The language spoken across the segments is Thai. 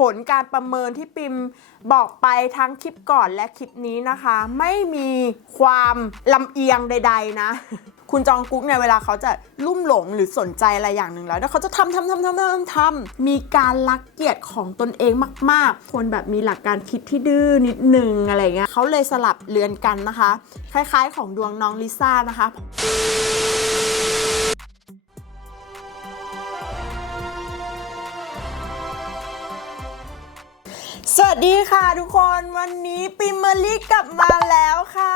ผลการประเมินที่ปิมบอกไปทั้งคลิปก่อนและคลิปนี้นะคะ ไม่มีความลำเอียงใด ๆ นะ คุณจองกุ๊กเนี่ยเวลาเขาจะลุ่มหลงหรือสนใจอะไรอย่างหนึ่งแล้ว เขาจะทำทำทำทำทำทำมีการรักเกียรติของตนเองมาก ๆ คนแบบมีหลักการคิดที่ดื้อนิดนึงอะไรเงี้ยเขาเลยสลับเรือนกันนะคะ คล้าย ๆ ของดวงน้องลิซ่านะคะ สวัสดีค่ะทุกคนวันนี้ปิมเมอรี่กลับมาแล้วค่ะ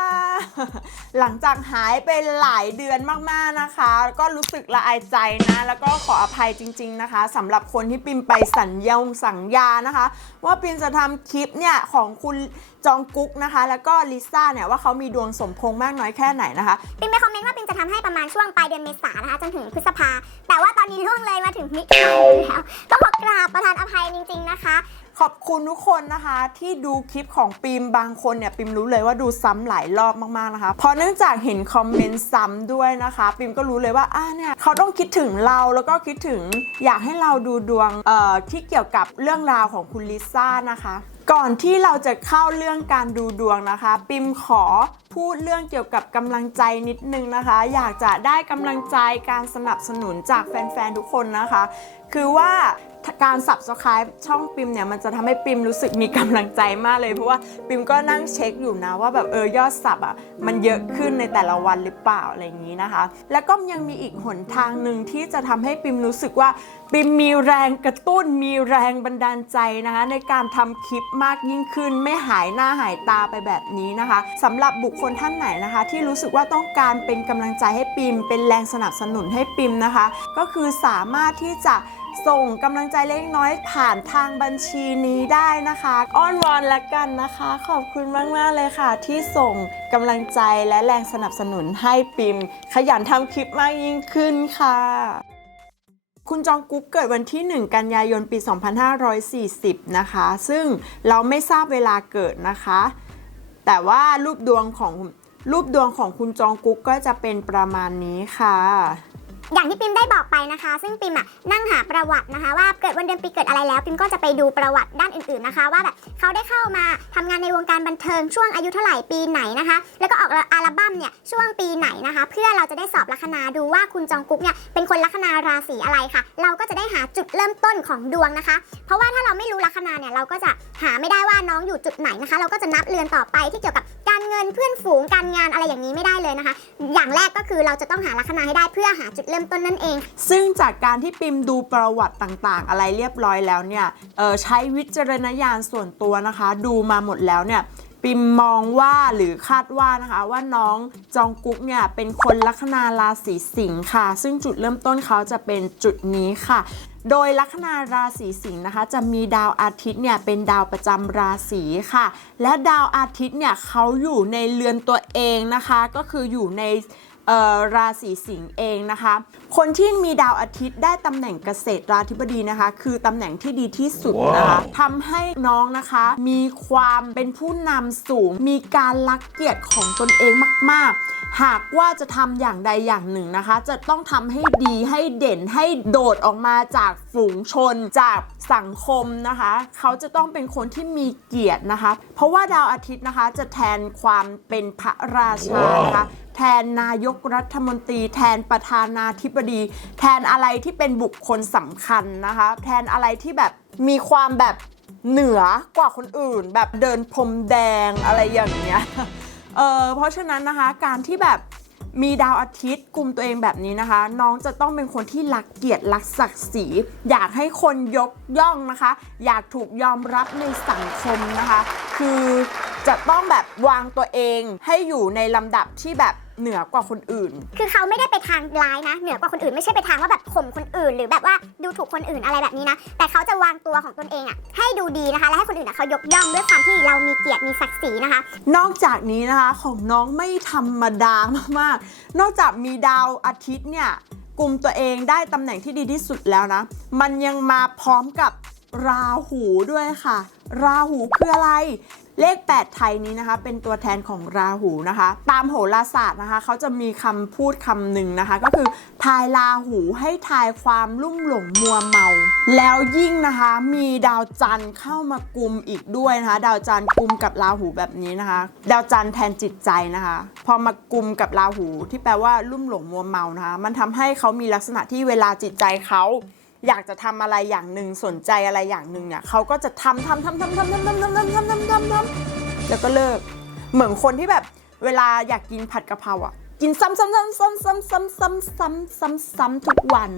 หลังจากหายไปหลายเดือนมากๆนะคะ ก็รู้สึกละอายใจนะ แล้วก็ขออภัยจริง ๆนะคะสำหรับคนที่ปิมไปสัญญาสัญญานะคะ ว่าปิมจะทำคลิปเนี่ยของคุณจองกุ๊กนะคะ แล้วก็ลิซ่าเนี่ยว่าเขามีดวงสมพงษ์มากน้อยแค่ไหนนะคะ ปิมไปคอมเมนต์ว่าปิมจะทำให้ประมาณช่วงปลายเดือนเมษานะคะจนถึงพฤษภาแต่ว่าตอนนี้ล่วงเลยมาถึงมิถุนายนแล้วต้องขอกราบประทานอภัยจริง ๆนะคะ ขอบคุณทุกคนนะคะที่ดูคลิปของปิมบางคนเนี่ยปิมรู้เลยว่าดูซ้ำหลายรอบมากๆนะคะ เพราะเนื่องจากเห็นคอมเมนต์ซ้ำด้วยนะคะ ปิมก็รู้เลยว่าอ่าเนี่ยเขาต้องคิดถึงเราแล้วก็คิดถึงอยากให้เราดูดวงเอ่อที่เกี่ยวกับเรื่องราวของคุณลิซ่านะคะก่อนที่เราจะเข้าเรื่องการดูดวงนะคะ ปิมขอพูดเรื่องเกี่ยวกับกำลังใจนิดนึงนะคะ อยากจะได้กำลังใจการสนับสนุนจากแฟนๆทุกคนนะคะ คือว่า การ subscribe ช่องปิมเนี่ยมันจะทำให้ปิมรู้สึกมีกำลังใจมากเลย เพราะว่าปิมก็นั่งเช็คอยู่นะว่าแบบเออยอดสับอะมันเยอะขึ้นในแต่ละวันหรือเปล่าอะไรอย่างนี้นะคะ แล้วก็ยังมีอีกหนทางหนึ่งที่จะทำให้ปิมรู้สึกว่าปิมมีแรงกระตุ้นมีแรงบันดาลใจนะคะ ในการทำคลิปมากยิ่งขึ้น ไม่หายหน้าหายตาไปแบบนี้นะคะสำหรับบุคคลท่านไหนนะคะ ที่รู้สึกว่าต้องการเป็นกำลังใจให้ปิมเป็นแรงสนับสนุนให้ปิมนะคะ ก็คือสามารถที่จะ ส่งกำลังใจเล็กน้อยผ่านทางบัญชีนี้ได้นะคะ อ้อนวอนละกันนะคะ ขอบคุณมาก ๆ เลยค่ะ ที่ส่งกำลังใจและแรงสนับสนุนให้ปิม ขยันทำคลิปมากยิ่งขึ้นค่ะคุณจองกุ๊กเกิดวันที่ 1 กันยายน ปี 2540 นะคะ ซึ่งเราไม่ทราบเวลาเกิดนะคะ แต่ว่ารูปดวงของรูปดวงของคุณจองกุ๊กก็จะเป็นประมาณนี้ค่ะ อย่างที่ปิมได้บอกไปนะคะ ซึ่งปิมอะนั่งหาประวัตินะคะ ว่าเกิดวันเดือนปีเกิดอะไรแล้ว ปิมก็จะไปดูประวัติด้านอื่นๆนะคะ ว่าแบบเขาได้เข้ามาทำงานในวงการบันเทิงช่วงอายุเท่าไหร่ปีไหนนะคะ แล้วก็ออกอัลบั้มเนี่ยช่วงปีไหนนะคะ เพื่อเราจะได้สอบลัคนาดูว่าคุณจองกุ๊กเนี่ยเป็นคนลัคนาราศีอะไรค่ะ เราก็จะได้หาจุดเริ่มต้นของดวงนะคะ เพราะว่าถ้าเราไม่รู้ลัคนาเนี่ยเราก็จะหาไม่ได้ว่าน้องอยู่จุดไหนนะคะ เราก็จะนับเรือนต่อไปที่เกี่ยวกับการเงินเพื่อนฝูงการงานอะไรอย่างนี้ไม่ได้เลยนะคะ อย่างแรกก็คือเราจะต้องหาลัคนาให้ได้เพื่อหาจุดริ่มต้นนั่นเอง ซึ่งจากการที่ปิมดูประวัติต่างๆ อะไรเรียบร้อยแล้วเนี่ยใช้วิจารณญาณส่วนตัวนะคะ ดูมาหมดแล้วเนี่ยปิมมองว่าหรือคาดว่านะคะว่าน้องจองกุ๊กเนี่ยเป็นคนลัคนาราศีสิงค์ค่ะ ซึ่งจุดเริ่มต้นเขาจะเป็นจุดนี้ค่ะโดยลัคนาราศีสิงห์นะคะ จะมีดาวอาทิตย์เนี่ยเป็นดาวประจำราศีค่ะ และดาวอาทิตย์เนี่ยเขาอยู่ในเรือนตัวเองนะคะ ก็คืออยู่ใน ราศีสิงห์เองนะคะ คนที่มีดาวอาทิตย์ได้ตำแหน่งเกษตรราธิบดีนะคะ คือตำแหน่งที่ดีที่สุดนะคะทำให้น้องนะคะ มีความเป็นผู้นำสูง มีการรักเกียรติของตนเองมาก ๆหากว่าจะทำอย่างใดอย่างหนึ่งนะคะ จะต้องทำให้ดีให้เด่นให้โดดออกมาจากฝูงชน จากสังคมนะคะ เขาจะต้องเป็นคนที่มีเกียรตินะคะ เพราะว่าดาวอาทิตย์นะคะจะแทนความเป็นพระราชานะคะ แทนนายกรัฐมนตรี แทนประธานาธิบดี แทนอะไรที่เป็นบุคคลสำคัญนะคะ แทนอะไรที่แบบมีความแบบเหนือกว่าคนอื่น แบบเดินพรมแดงอะไรอย่างเงี้ยเออเพราะฉะนั้นนะคะการที่แบบมีดาวอาทิตย์กลุ่มตัวเองแบบนี้นะคะ น้องจะต้องเป็นคนที่รักเกียรติรักศักดิ์ศรีอยากให้คนยกย่องนะคะ อยากถูกยอมรับในสังคมนะคะ คือจะต้องแบบวางตัวเองให้อยู่ในลำดับที่แบบ เหนือกว่าคนอื่น คือเขาไม่ได้ไปทางร้ายนะ เหนือกว่าคนอื่นไม่ใช่ไปทางว่าแบบข่มคนอื่น หรือแบบว่าดูถูกคนอื่นอะไรแบบนี้นะ แต่เขาจะวางตัวของตนเองอะให้ดูดีนะคะ และให้คนอื่นอะเขายกย่องด้วยความที่เรามีเกียรติมีศักดิ์ศรีนะคะ นอกจากนี้นะคะของน้องไม่ธรรมดามากๆ นอกจากมีดาวอาทิตย์เนี่ยกลุ่มตัวเองได้ตำแหน่งที่ดีที่สุดแล้วนะ มันยังมาพร้อมกับราหูด้วยค่ะ ราหูคืออะไร เลข 8 ไทยนี้นะคะ เป็นตัวแทนของราหูนะคะ ตามโหราศาสตร์นะคะ เขาจะมีคำพูดคำหนึ่งนะคะ ก็คือทายราหูให้ทายความลุ่มหลงมัวเมา แล้วยิ่งนะคะมีดาวจันทร์เข้ามากุมอีกด้วยนะคะ ดาวจันทร์กุมกับราหูแบบนี้นะคะ ดาวจันทร์แทนจิตใจนะคะ พอมากุมกับราหูที่แปลว่าลุ่มหลงมัวเมานะคะ มันทำให้เขามีลักษณะที่เวลาจิตใจเขา อยากจะทำอะไรอย่างหนึ่งสนใจอะไรอย่างหนึ่งเนี่ยเขาก็จะทำทำทำทำทำทำทำทำทำทำทำทำทำแล้วก็เลิก เหมือนคนที่แบบเวลาอยากกินผัดกะเพราอะ กินซ้ำซ้ำซ้ำซ้ำซ้ำซ้ำซ้ำซ้ำซ้ำซ้ำทุกวัน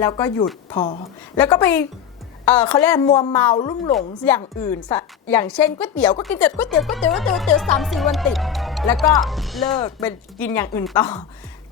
แล้วก็หยุดพอ แล้วก็ไปเออเขาเรียกมัวเมาลุ่มหลงอย่างอื่น อย่างเช่นก๋วยเตี๋ยวก็กินแต่ก๋วยเตี๋ยวก๋วยเตี๋ยวก๋วยเตี๋ยวก๋วยเตี๋ยวสามสี่วันติด แล้วก็เลิกเป็นกินอย่างอื่นต่อ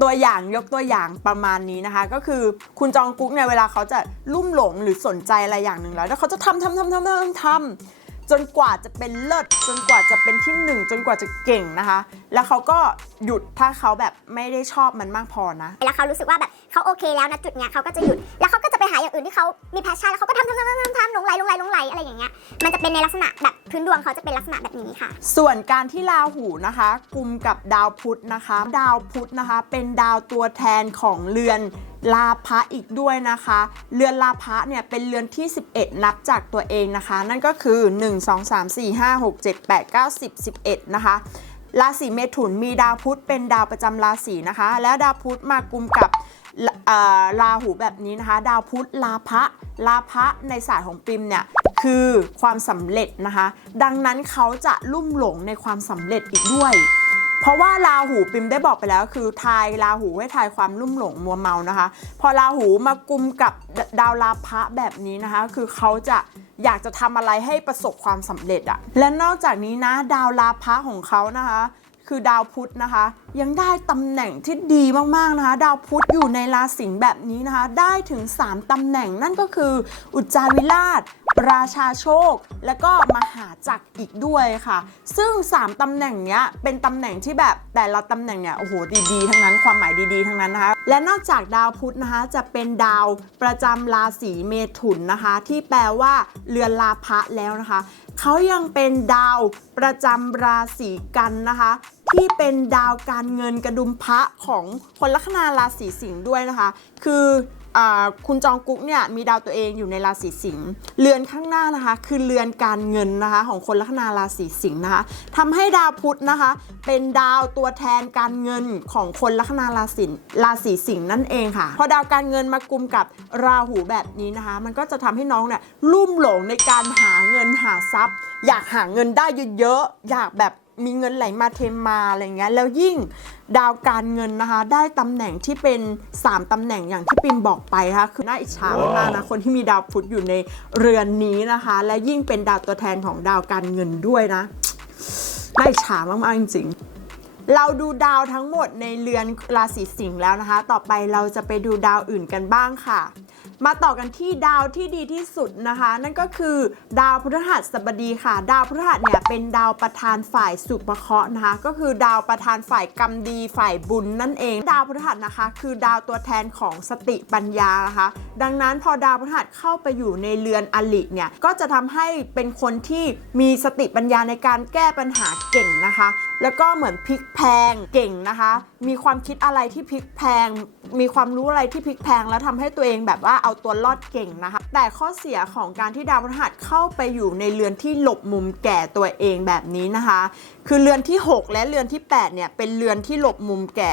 ตัวอย่างยกตัวอย่างประมาณนี้นะคะ ก็คือคุณจองกุ๊กเนี่ยเวลาเขาจะลุ่มหลงหรือสนใจอะไรอย่างหนึ่งแล้วแล้วเขาจะทำทำทำทำทำทำจนกว่าจะเป็นเลิศจนกว่าจะเป็นที่หนึ่งจนกว่าจะเก่งนะคะ แล้วเขาก็หยุดถ้าเขาแบบไม่ได้ชอบมันมากพอนะ แล้วเขารู้สึกว่าแบบเขาโอเคแล้วนะจุดเนี้ยเขาก็จะหยุดแล้วเขาก็ อย่างอื่นที่เขามีแพชชั่นแล้วเขาก็ทำทำทำทำทำทำหลงไหลหลงไหลหลงไหลอะไรอย่างเงี้ยมันจะเป็นในลักษณะแบบพื้นดวงเขาจะเป็นลักษณะแบบนี้ค่ะ ส่วนการที่ราหูนะคะกลุ่มกับดาวพุธนะคะ ดาวพุธนะคะ เป็นดาวตัวแทนของเรือนลาภะอีกด้วยนะคะ เรือนลาภะเนี่ยเป็นเรือนที่ 11 นับจากตัวเองนะคะ นั่นก็คือ 1 2 3 4 5 6 7 8 9 10 11 นะคะราศีเมถุนมีดาวพุธเป็นดาวประจำราศีนะคะ แล้วดาวพุธมากุมกับ ราหูแบบนี้นะคะ ดาวพุธลาภะลาภะในศาสตร์ของปิมเนี่ยคือความสำเร็จนะคะ ดังนั้นเขาจะลุ่มหลงในความสำเร็จอีกด้วย เพราะว่าราหูปิมได้บอกไปแล้ว คือทายราหูให้ทายความลุ่มหลงมัวเมานะคะ พอราหูมากุมกับดาวลาภะแบบนี้นะคะ คือเขาจะอยากจะทำอะไรให้ประสบความสำเร็จอะและนอกจากนี้นะดาวลาภะของเขานะคะ คือดาวพุธนะคะ ยังได้ตำแหน่งที่ดีมากๆนะคะ ดาวพุธอยู่ในราศีแบบนี้นะคะ ได้ถึง 3 ตำแหน่งนั่นก็คือ อุจจาริราช ราชาโชค และก็มหาจักรอีกด้วยค่ะ ซึ่ง 3ตำแหน่งเนี้ยเป็นตำแหน่งที่แบบแต่ละตำแหน่งเนี่ยโอ้โหดีๆ ทั้งนั้นความหมายดีๆ ทั้งนั้นนะคะ และนอกจากดาวพุธนะคะจะเป็นดาวประจำราศีเมถุนนะคะ ที่แปลว่าเรือนลาภะแล้วนะคะเขายังเป็นดาวประจำราศีกันนะคะที่เป็นดาวการเงินกระดุมพระของคนลัคนาราศีสิงห์ด้วยนะคะ คือ คุณจองกุ๊กเนี่ยมีดาวตัวเองอยู่ในราศีสิงห์เรือนข้างหน้านะคะ คือเรือนการเงินนะคะ ของคนลัคนาราศีสิงห์นะคะทำให้ดาวพุธนะคะ เป็นดาวตัวแทนการเงินของคนลัคนาราศีราศีสิงห์นั่นเองค่ะ พอดาวการเงินมากุมกับราหูแบบนี้นะคะ มันก็จะทำให้น้องเนี่ยลุ่มหลงในการหาเงินหาทรัพย์ อยากหาเงินได้เยอะๆอยากแบบ มีเงินไหลมาเทมาอะไรเงี้ยแล้วยิ่งดาวการเงินนะคะ ได้ตำแหน่งที่เป็น 3ตำแหน่งอย่างที่ปิมบอกไปนะคะคือน่าอิจฉามากๆนะคนที่มีดาวพุธอยู่ในเรือนนี้นะคะ และยิ่งเป็นดาวตัวแทนของดาวการเงินด้วยนะน่าอิจฉามากๆจริงๆเราดูดาวทั้งหมดในเรือนราศีสิงห์แล้วนะคะ ต่อไปเราจะไปดูดาวอื่นกันบ้างค่ะ มาต่อกันที่ดาวที่ดีที่สุดนะคะ นั่นก็คือดาวพฤหัสบดีค่ะ ดาวพฤหัสเนี่ยเป็นดาวประธานฝ่ายสุภเคราะห์นะคะ ก็คือดาวประธานฝ่ายกรรมดีฝ่ายบุญนั่นเองาวพฤหัสนะคะ คือดาวตัวแทนของสติปัญญานะคะ ดังนั้นพอดาวพฤหัสเข้าไปอยู่ในเรือนอลิเนี่ยก็จะทำให้เป็นคนที่มีสติปัญญาในการแก้ปัญหาเก่งนะคะ แล้วก็เหมือนพลิกแพงเก่งนะคะ มีความคิดอะไรที่พลิกแพง มีความรู้อะไรที่พลิกแพง แล้วทำให้ตัวเองแบบว่าเอาตัวรอดเก่งนะคะ แต่ข้อเสียของการที่ดาวพฤหัสเข้าไปอยู่ในเรือนที่หลบมุมแก่ตัวเองแบบนี้นะคะ คือเรือนที่ 6 และเรือนที่8เนี่ยเป็นเรือนที่หลบมุมแก่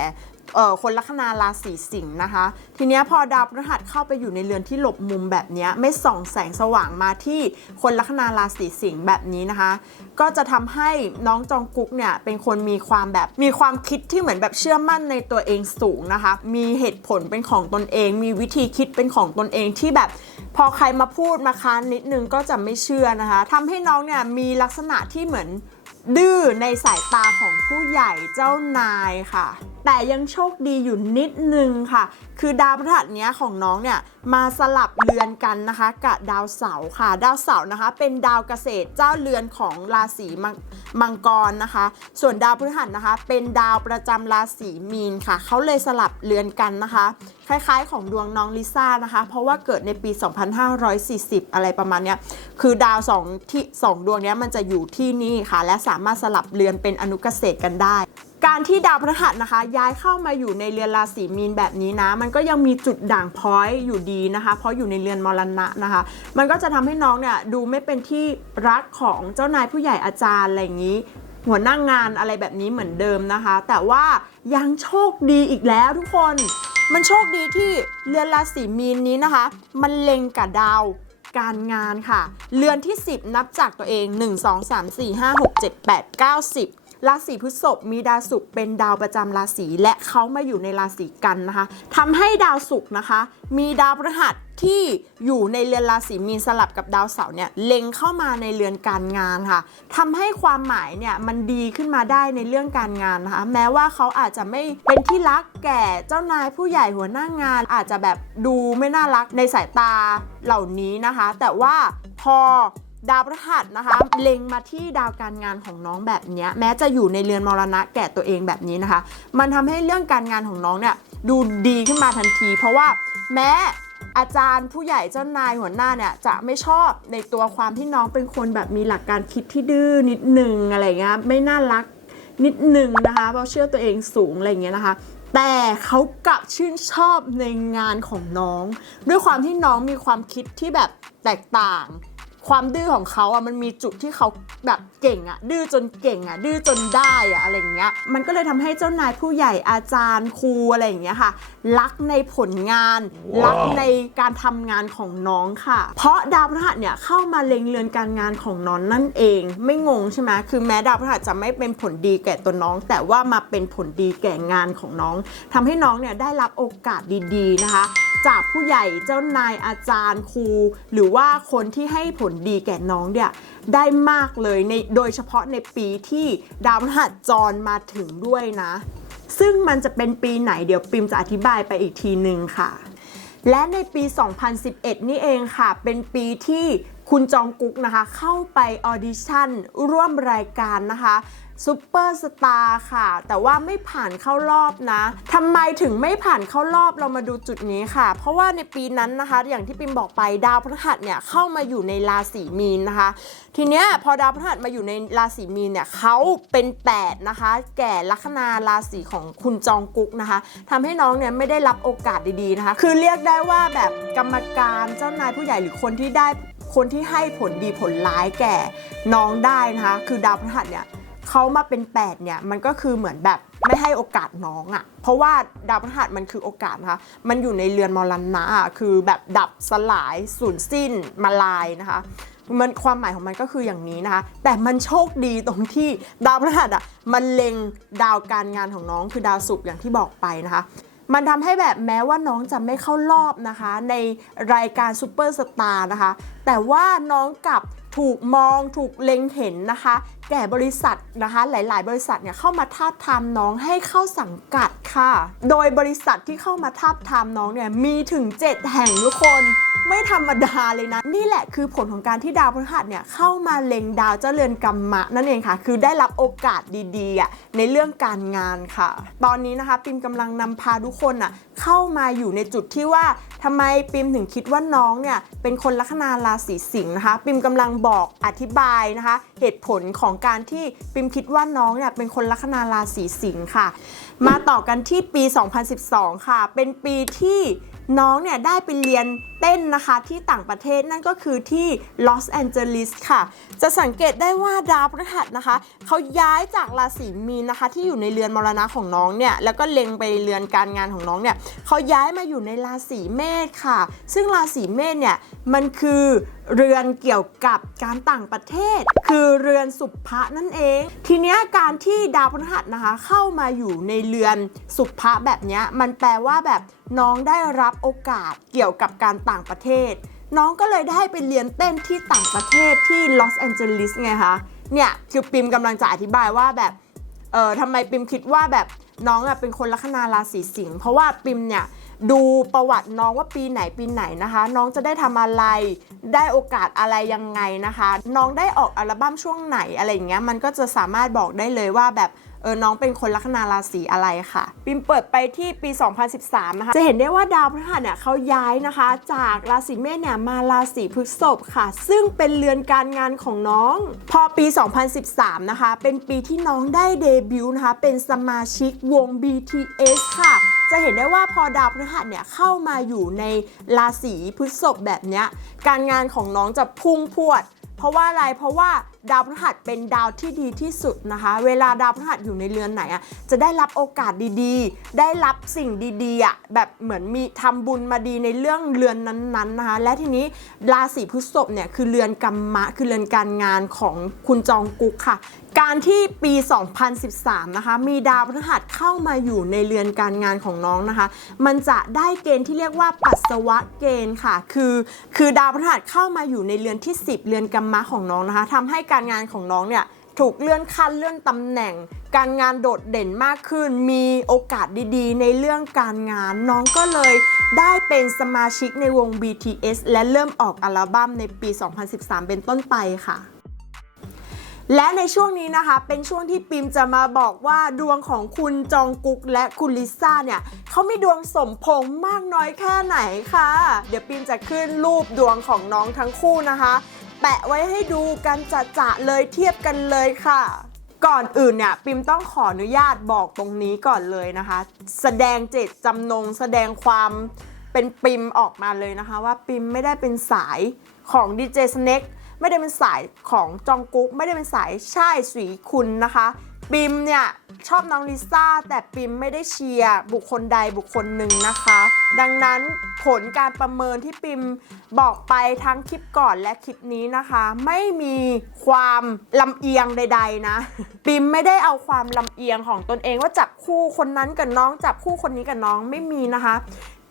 เอ่อคนลัคนาราศีสิงห์นะคะ ทีนี้พอดาวพฤหัสเข้าไปอยู่ในเรือนที่หลบมุมแบบนี้ไม่ส่องแสงสว่างมาที่คนลัคนาราศีสิงห์แบบนี้นะคะ ก็จะทำให้น้องจองกุ๊กเนี่ยเป็นคนมีความแบบมีความคิดที่เหมือนแบบเชื่อมั่นในตัวเองสูงนะคะ มีเหตุผลเป็นของตนเอง มีวิธีคิดเป็นของตนเองที่แบบ พอใครมาพูดมาค้านนิดนึงก็จะไม่เชื่อนะคะทำให้น้องเนี่ยมีลักษณะที่เหมือน ดื้อในสายตาของผู้ใหญ่เจ้านายค่ะ แต่ยังโชคดีอยู่นิดนึงค่ะ คือดาวพฤหัสเนี้ยของน้องเนี่ยมาสลับเรือนกันนะคะ กับดาวเสาร์ค่ะ ดาวเสาร์นะคะ เป็นดาวเกษตรเจ้าเรือนของราศีมังกรนะคะ ส่วนดาวพฤหัสนะคะ เป็นดาวประจำราศีมีนค่ะเขาเลยสลับเรือนกันนะคะ คล้ายๆ ของดวงน้องลิซ่านะคะ เพราะว่าเกิดในปี 2540 อะไรประมาณเนี้ยคือดาวสองที่สองดวงนี้มันจะอยู่ที่นี่ค่ะ และสามารถสลับเรือนเป็นอนุเกษตรกันได้การที่ดาวพฤหัสนะคะ ย้ายเข้ามาอยู่ในเรือนราศีมีนแบบนี้นะ มันก็ยังมีจุดด่างพ้อยอยู่ดีนะคะ เพราะอยู่ในเรือนมรณะนะคะ มันก็จะทำให้น้องเนี่ยดูไม่เป็นที่รักของเจ้านายผู้ใหญ่อาจารย์อะไรอย่างนี้ หัวหน้างงานอะไรแบบนี้เหมือนเดิมนะคะ แต่ว่ายังโชคดีอีกแล้วทุกคน มันโชคดีที่เรือนราศีมีนนี้นะคะ มันเล็งกับดาวการงานค่ะ เรือนที่ 10 นับจากตัวเอง 1 2 3 4 5 6 7 8 9 10 ราศีพฤษภมีดาวศุกร์เป็นดาวประจำราศีและเขามาอยู่ในราศีกันนะคะทำให้ดาวศุกร์นะคะ มีดาวพฤหัส ที่อยู่ในเรือนราศีมีนสลับกับดาวเสาร์เนี่ยเล็งเข้ามาในเรือนการงานค่ะทำให้ความหมายเนี่ยมันดีขึ้นมาได้ในเรื่องการงานนะคะแม้ว่าเขาอาจจะไม่เป็นที่รักแก่เจ้านายผู้ใหญ่หัวหน้างาน อาจจะแบบดูไม่น่ารักในสายตาเหล่านี้นะคะ แต่ว่าพอดาวพฤหัสนะคะ เล็งมาที่ดาวการงานของน้องแบบนี้แม้จะอยู่ในเรือนมรณะแก่ตัวเองแบบนี้นะคะ มันทำให้เรื่องการงานของน้องเนี่ยดูดีขึ้นมาทันที เพราะว่าแม้ อาจารย์ผู้ใหญ่เจ้านายหัวหน้าเนี่ยจะไม่ชอบในตัวความที่น้องเป็นคนแบบมีหลักการคิดที่ดื้อนิดนึงอะไรเงี้ยไม่น่ารักนิดนึงนะคะเพราะเชื่อตัวเองสูงอะไรเงี้ยนะคะแต่เขากลับชื่นชอบในงานของน้อง ด้วยความที่น้องมีความคิดที่แบบแตกต่าง ความดื้อของเขาอะมันมีจุดที่เขาแบบเก่งอะ ดื้อจนเก่งอะ ดื้อจนได้อะอะไรเงี้ยมันก็เลยทำให้เจ้านายผู้ใหญ่อาจารย์ครูอะไรอย่างเงี้ยค่ะ รักในผลงานรักในการทำงานของน้องค่ะ เพราะดาวพฤหัสเนี่ยเข้ามาเล็งเรือนการงานของน้องนั่นเอง ไม่งงใช่ไหมคือแม้ดาวพฤหัสจะไม่เป็นผลดีแก่ตัวน้อง แต่ว่ามาเป็นผลดีแก่งานของน้องทำให้น้องเนี่ยได้รับโอกาสดีๆนะคะ จากผู้ใหญ่เจ้านายอาจารย์ครู หรือว่าคนที่ให้ผลดีแก่น้องเนี่ยได้มากเลยในโดยเฉพาะในปีที่ดาวพฤหัสจรมาถึงด้วยนะ ซึ่งมันจะเป็นปีไหนเดี๋ยวปิมจะอธิบายไปอีกทีหนึ่งค่ะ และในปี 2011 นี่เองค่ะ เป็นปีที่คุณจองกุ๊กนะคะ เข้าไปออดิชั่นร่วมรายการนะคะ ซูเปอร์สตาร์ค่ะ แต่ว่าไม่ผ่านเข้ารอบนะทำไมถึงไม่ผ่านเข้ารอบเรามาดูจุดนี้ค่ะ เพราะว่าในปีนั้นนะคะ อย่างที่ปิมบอกไปดาวพฤหัสเนี่ยเข้ามาอยู่ในราศีมีนนะคะ ทีเนี้ยพอดาวพฤหัสมาอยู่ในราศีมีนเนี่ยเขาเป็น 8 นะคะ แก่ลัคนาราศีของคุณจองกุ๊กนะคะทำให้น้องเนี่ยไม่ได้รับโอกาสดีๆนะคะ คือเรียกได้ว่าแบบกรรมการเจ้านายผู้ใหญ่หรือคนที่ได้คนที่ให้ผลดีผลร้ายแก่น้องได้นะคะ คือดาวพฤหัสเนี่ย เขามาเป็น 8 เนี่ย มันก็คือเหมือนแบบไม่ให้โอกาสน้องอะ่ะ เพราะว่าดาวพฤหัสมันคือโอกาสนะคะ มันอยู่ในเรือนมรณะอะคือแบบดับสลายสูญสิ้นมาลายนะคะมันความหมายของมันก็คืออย่างนี้นะคะ แต่มันโชคดีตรงที่ดาวพฤหัสอะมันเล็งดาวการงานของน้องคือดาวศุกร์อย่างที่บอกไปนะคะ มันทำให้แบบแม้ว่าน้องจะไม่เข้ารอบนะคะ ในรายการซูเปอร์สตาร์นะคะ แต่ว่าน้องกลับถูกมองถูกเล็งเห็นนะคะแก่บริษัทนะคะหลาย ๆ บริษัทเนี่ยเข้ามาทาบทามน้องให้เข้าสังกัดค่ะ โดยบริษัทที่เข้ามาทาบทามน้องเนี่ยมีถึง 7 แห่งทุกคนไม่ธรรมดาเลยนะ นี่แหละคือผลของการที่ดาวพฤหัสเนี่ยเข้ามาเล็งดาวเจ้าเรือนกรรมะนั่นเองค่ะ คือได้รับโอกาสดีๆอะในเรื่องการงานค่ะ ตอนนี้นะคะปิมกำลังนำพาทุกคนอะเข้ามาอยู่ในจุดที่ว่าทำไมปิมถึงคิดว่าน้องเนี่ยเป็นคนลัคนาราศีสิงห์นะคะ ปิมกำลังบอกอธิบายนะคะ เหตุผลของการที่ปิมคิดว่าน้องเนี่ยเป็นคนลัคนาราศีสิงค์ค่ะ มาต่อกันที่ปี 2012 ค่ะ เป็นปีที่น้องเนี่ยได้ไปเรียน เต้นนะคะที่ต่างประเทศนั่นก็คือที่ลอสแอนเจลิสค่ะ จะสังเกตได้ว่าดาวพฤหัสนะคะ เขาย้ายจากราศีมีนนะคะ ที่อยู่ในเรือนมรณะของน้องเนี่ย แล้วก็เล็งไปเรือนการงานของน้องเนี่ยเขาย้ายมาอยู่ในราศีเมษค่ะ ซึ่งราศีเมษเนี่ยมันคือเรือนเกี่ยวกับการต่างประเทศ คือเรือนสุภะนั่นเอง ทีเนี้ยการที่ดาวพฤหัสนะคะ เข้ามาอยู่ในเรือนสุภะแบบเนี้ยมันแปลว่าแบบน้องได้รับโอกาสเกี่ยวกับการต่างประเทศ น้องก็เลยได้ไปเรียนเต้นที่ต่างประเทศที่ลอสแอนเจลิสไงคะเนี่ยคือปิมกำลังจะอธิบายว่าแบบเออทำไมปิมคิดว่าแบบน้องอะเป็นคนลัคนาราศีสิงห์เพราะว่าปิมเนี่ยดูประวัติน้องว่าปีไหนปีไหนนะคะ น้องจะได้ทำอะไร ได้โอกาสอะไรยังไงนะคะ น้องได้ออกอัลบั้มช่วงไหนอะไรอย่างเงี้ยมันก็จะสามารถบอกได้เลยว่าแบบ เออน้องเป็นคนลัคนาราศีอะไรค่ะ ปิมเปิดไปที่ปี 2013 นะคะ จะเห็นได้ว่าดาวพฤหัสเนี่ยเขาย้ายนะคะ จากราศีเมษเนี่ยมาราศีพฤษภค่ะ ซึ่งเป็นเรือนการงานของน้อง พอปี 2013 นะคะ เป็นปีที่น้องได้เดบิวต์นะคะ เป็นสมาชิกวง BTS ค่ะ จะเห็นได้ว่าพอดาวพฤหัสเนี่ยเข้ามาอยู่ในราศีพฤษภแบบเนี้ยการงานของน้องจะพุ่งพวด เพราะว่าอะไรเพราะว่า ดาวพฤหัสเป็นดาวที่ดีที่สุดนะคะ เวลาดาวพฤหัสอยู่ในเรือนไหนอะจะได้รับโอกาสดีๆ ได้รับสิ่งดีๆอะแบบเหมือนมีทำบุญมาดีในเรื่องเรือนนั้นๆนะคะและทีนี้ราศีพฤษภเนี่ยคือเรือนกรรมะคือเรือนการงานของคุณจองกุ๊กค่ะ การที่ปี 2013 นะคะ มีดาวพฤหัสเข้ามาอยู่ในเรือนการงานของน้องนะคะ มันจะได้เกณฑ์ที่เรียกว่าปัสสาวะเกณฑ์ค่ะ คือ คือดาวพฤหัสเข้ามาอยู่ในเรือนที่ 10 เรือนกรรมะของน้องนะคะทำให้การงานของน้องเนี่ยถูกเลื่อนขั้นเลื่อนตำแหน่ง การงานโดดเด่นมากขึ้น มีโอกาสดีๆ ในเรื่องการงานน้องก็เลยได้เป็นสมาชิกในวง BTS และเริ่มออกอัลบั้มในปี 2013 เป็นต้นไปค่ะ และในช่วงนี้นะคะเป็นช่วงที่ปิมจะมาบอกว่าดวงของคุณจองกุ๊กและคุณลิซ่าเนี่ยเขามีดวงสมพงมากน้อยแค่ไหนค่ะ เดี๋ยวปิมจะขึ้นรูปดวงของน้องทั้งคู่นะคะ แปะไว้ให้ดูกันจะๆเลยเทียบกันเลยค่ะ ก่อนอื่นเนี่ยปิมต้องขออนุญาตบอกตรงนี้ก่อนเลยนะคะ แสดงเจตจำนงแสดงความเป็นปิมออกมาเลยนะคะ ว่าปิมไม่ได้เป็นสายของดีเจสเน็ก ไม่ได้เป็นสายของจองกุ๊กไม่ได้เป็นสายช่ายสีคุณนะคะปิมเนี่ยชอบน้องลิซ่าแต่ปิมไม่ได้เชียร์บุคคลใดบุคคลหนึ่งนะคะ ดังนั้นผลการประเมินที่ปิมบอกไปทั้งคลิปก่อนและคลิปนี้นะคะ ไม่มีความลำเอียงใด ๆ นะ ปิมไม่ได้เอาความลำเอียงของตนเองว่าจับคู่คนนั้นกับน้องจับคู่คนนี้กับน้องไม่มีนะคะ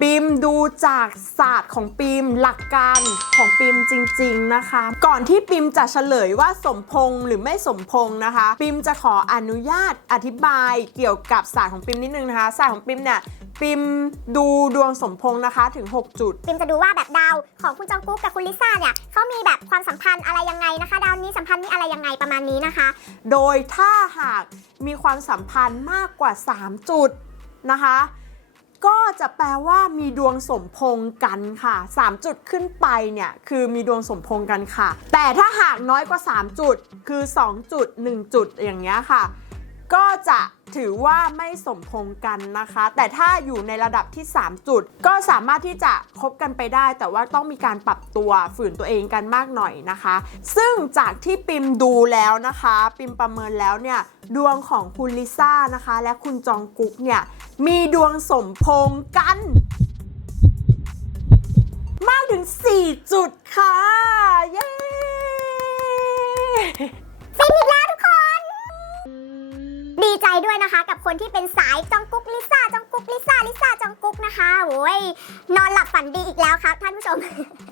ปิมดูจากศาสตร์ของปิมหลักการของปิมจริง ๆนะคะ ก่อนที่ปิมจะเฉลยว่าสมพงษ์หรือไม่สมพงษ์นะคะ ปิมจะขออนุญาตอธิบายเกี่ยวกับศาสตร์ของปิมนิดนึงนะคะศาสตร์ของปิมเนี่ยปิมดูดวงสมพงษ์นะคะถึง 6 จุด ปิมจะดูว่าแบบดาวของคุณจองกุ๊กกับคุณลิซ่าเนี่ยเขามีแบบความสัมพันธ์อะไรยังไงนะคะ ดาวนี้สัมพันธ์นี้อะไรยังไงประมาณนี้นะคะ โดยถ้าหากมีความสัมพันธ์มากกว่า 3 จุดนะคะ ก็จะแปลว่ามีดวงสมพงกันค่ะ 3 จุดขึ้นไปเนี่ยคือมีดวงสมพงกันค่ะ แต่ถ้าหากน้อยกว่า 3 จุดคือ 2 จุด 1 จุดอย่างเงี้ยค่ะ ก็จะถือว่าไม่สมพงกันนะคะ แต่ถ้าอยู่ในระดับที่ 3 จุด ก็สามารถที่จะคบกันไปได้ แต่ว่าต้องมีการปรับตัวฝืนตัวเองกันมากหน่อยนะคะ ซึ่งจากที่ปิมดูแล้วนะคะ ปิมประเมินแล้วเนี่ยดวงของคุณลิซ่านะคะ และคุณจองกุ๊กเนี่ยมีดวงสมพงกัน มากถึง 4 จุดค่ะ เย้ฟินอีกแล้ว ดีใจด้วยนะคะกับคนที่เป็นสายจองกุ๊กลิซ่าจองกุ๊กลิซ่าลิซ่าจองกุ๊กนะคะโอ้ยนอนหลับฝันดีอีกแล้วครับท่านผู้ชม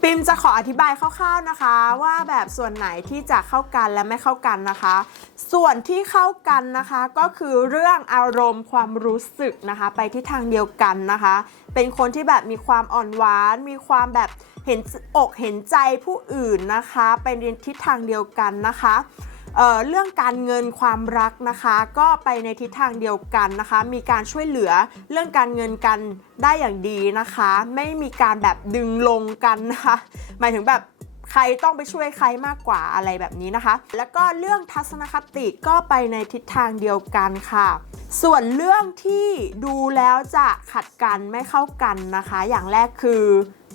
ปิมจะขออธิบายคร่าวๆนะคะ ว่าแบบส่วนไหนที่จะเข้ากันและไม่เข้ากันนะคะ ส่วนที่เข้ากันนะคะก็คือเรื่องอารมณ์ความรู้สึกนะคะ ไปที่ทางเดียวกันนะคะ เป็นคนที่แบบมีความอ่อนหวาน มีความแบบเห็นอกเห็นใจผู้อื่นนะคะ ไปในทิศทางเดียวกันนะคะ เเรื่องการเงินความรักนะคะ ก็ไปในทิศทางเดียวกันนะคะ มีการช่วยเหลือเรื่องการเงินกันได้อย่างดีนะคะ ไม่มีการแบบดึงลงกันนะคะหมายถึงแบบใครต้องไปช่วยใครมากกว่าอะไรแบบนี้นะคะ แล้วก็เรื่องทัศนคติก็ไปในทิศทางเดียวกันค่ะ ส่วนเรื่องที่ดูแล้วจะขัดกันไม่เข้ากันนะคะ อย่างแรกคือ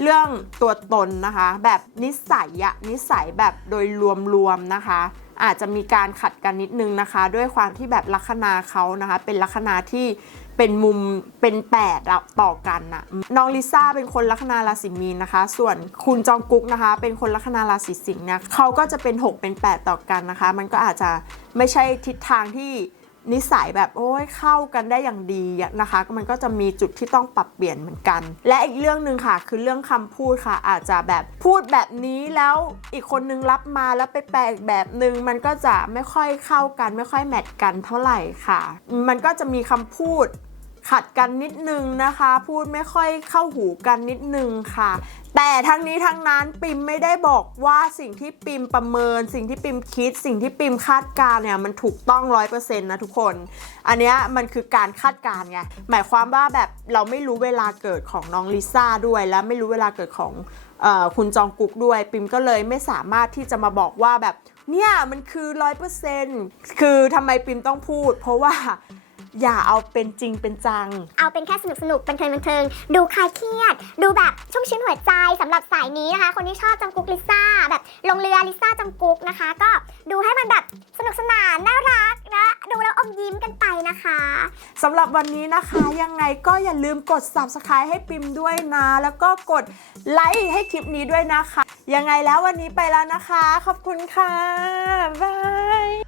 เรื่องตัวตนนะคะ แบบนิสัยอะนิสัยแบบโดยรวมๆนะคะ อาจจะมีการขัดกันนิดนึงนะคะ ด้วยความที่แบบลัคนาเขานะคะ เป็นลัคนาที่เป็นมุมเป็นแปดต่อกันนะน้องลิซ่าเป็นคนลัคนาราศีมีนนะคะ ส่วนคุณจองกุ๊กนะคะ เป็นคนลัคนาราศีสิงห์เนี่ยเขาก็จะเป็น 6 เป็น 8 ต่อกันนะคะ มันก็อาจจะไม่ใช่ทิศทางที่ นิสัยแบบโอ้ยเข้ากันได้อย่างดีนะคะ มันก็จะมีจุดที่ต้องปรับเปลี่ยนเหมือนกัน และอีกเรื่องหนึ่งค่ะ คือเรื่องคำพูดค่ะ อาจจะแบบพูดแบบนี้แล้วอีกคนนึงรับมาแล้วไปแปลอีกแบบหนึ่งมันก็จะไม่ค่อยเข้ากัน ไม่ค่อยแมทกันเท่าไหร่ค่ะ มันก็จะมีคำพูด ขัดกันนิดนึงนะคะ พูดไม่ค่อยเข้าหูกันนิดนึงค่ะ แต่ทั้งนี้ทั้งนั้นปิมไม่ได้บอกว่าสิ่งที่ปิมประเมิน สิ่งที่ปิมคิด สิ่งที่ปิมคาดการเนี่ยมันถูกต้องร้อยเปอร์เซ็นต์นะทุกคน อันเนี้ยมันคือการคาดการ์ไงหมายความว่าแบบเราไม่รู้เวลาเกิดของน้องลิซ่าด้วย และไม่รู้เวลาเกิดของออคุณจองกุ๊กด้วย ปิมก็เลยไม่สามารถที่จะมาบอกว่าแบบเนี่ยมันคือร้อยเปอร์เซ็นต์คือทำไมปิมต้องพูด เพราะว่า อย่าเอาเป็นจริงเป็นจัง เอาเป็นแค่สนุกสนุกๆบันเทิงบันเทิง ดูคลายเครียด ดูแบบชุ่มชื้นหัวใจสำหรับสายนี้นะคะ คนที่ชอบจังกุ๊กลิซ่าแบบลงเรือลิซ่าจังกุ๊กนะคะ ก็ดูให้มันแบบสนุกสนานน่ารักนะดูแล้วอมยิ้มกันไปนะคะสำหรับวันนี้นะคะยังไงก็อย่าลืมกด subscribe ให้ปิมด้วยนะ แล้วก็กดไลค์ให้คลิปนี้ด้วยนะคะ ยังไงแล้ววันนี้ไปแล้วนะคะ ขอบคุณค่ะบ๊ายบาย